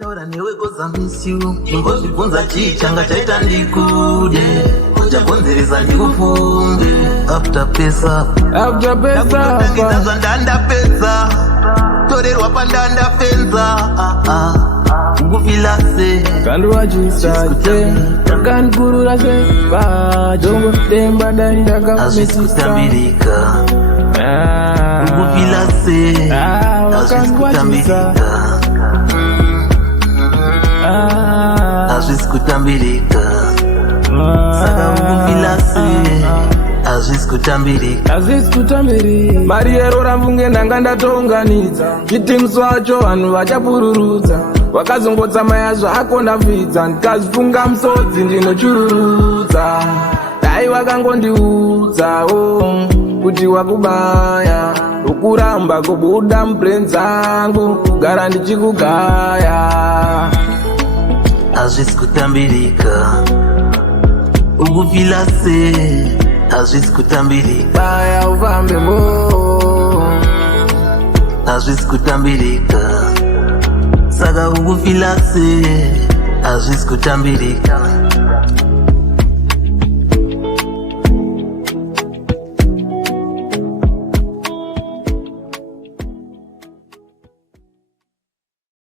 Taura newe goza miss you ingozvibvunza chichanga chaita ndikude chakonzeresa ndikufunge after pesa ndakutotangiza zvandandapedza torerwa pandandafenza ukufila se kandiwachisate takandikurura sepa jongo demba dandakamisisambirika ukufila se azvisikutambirika azvisikutambirika saka ukufila se azvisikutambirika mari yero ramunge ndanga ndatounganidza chitimuso wacho vanhu vachapururudza wakazongotsamaya zvako ndafidza ndikazifunga musodzi ndinochururudza dai wakangondiudzawo kuti wakubaya ukuramba kubuda mubrenzi dzangu kugara ndichikugaya azvisikutambirika ukufila se azvisikutambirika baya ufambe mbo azvisikutambirika saka ukufila se azvisikutambirika